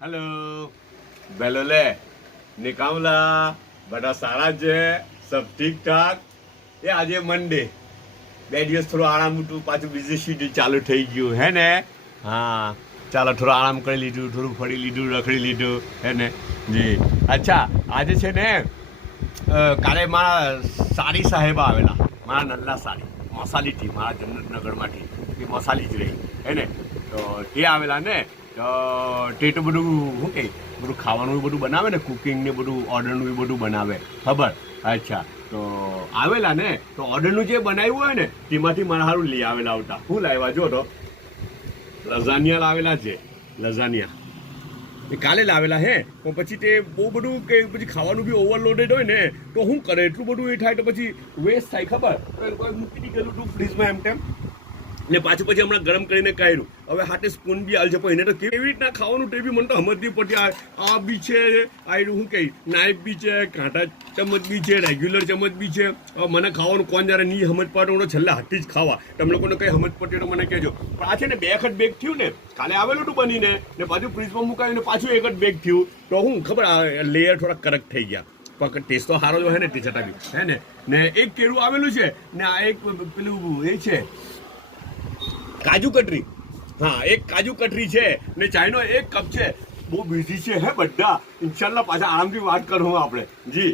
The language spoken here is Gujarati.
હેલો બેલો લે નિકામલા બધા સારા છે સબ ઠીક ઠાક એ આજે મંડે 2 દિવસ થોડો આરામ હતું પાછું બીજી શિડ્યુલ ચાલુ થઈ ગયું હે ને હા ચાલો થોડો આરામ કરી લીધું થોડું ફરી લીધું રખડી લીધું હે ને જી અચ્છા આજે છે ને કાલે મારા સાડી સાહેબ આવેલા મારા નલ્લા સાડી મસાલીથી મારા જન્નતનગરમાંથી એ મસાલી જ રહી હે ને તો તે આવેલા ને તે તો બધું શું કહે બધું ખાવાનું બધું બનાવે ને કુકિંગ ને બધું ઓર્ડરનું બધું બનાવે ખબર અચ્છા તો આવેલા ને તો ઓર્ડરનું જે બનાવ્યું હોય ને તેમાંથી મારા સારું લઈ આવેલા આવતા શું લાવ્યા જો તો લઝાનિયા લાવેલા છે લઝાનિયા એ કાલે લાવેલા હે પણ પછી તે બહુ બધું કે પછી ખાવાનું બી ઓવરલોડેડ હોય ને તો શું કરે એટલું બધું એ થાય તો પછી વેસ્ટ થાય ખબર તો એ લોકોએ મૂકી દીધેલું હતું ફ્રીજમાં એમ તેમ ને પાછું પછી હમણાં ગરમ કરીને કાઢ્યું હવે હાથે સ્પૂન બી આલશે પણ એને તો કેવી રીતના ખાવાનું તે બી મને તો સમજ નહીં પડતી આ બી છે આ શું કહે નાઇફ બી છે કાંટા ચમચ બી છે રેગ્યુલર ચમચ બી છે મને ખાવાનું કોણ જ્યારે નહીં સમજ પડે હું છેલ્લે હાથથી જ ખાવા તમે લોકોને કંઈ સમજ પડતી તો મને કહેજો પણ આ છે ને 2 વખત બેગ થયું ને કાલે આવેલું હતું બનીને ને પાછું ફ્રીજમાં મુકાયું ને પાછું 1 જ બેગ થયું તો હું ખબર આ લેયર થોડા કરક થઈ ગયા પણ ટેસ્ટ તો સારો જ હોય ને તે છતાં બી હે ને એક કેળું આવેલું છે ને આ એક પેલું એ છે કાજુ કટરી હા એક કાજુ કટરી છે ને ચાયનો એક કપ છે બહુ બિઝી છે હે બધા ઇન્શાલ્લાહ પાછા આરામથી વાત કરું આપણે જી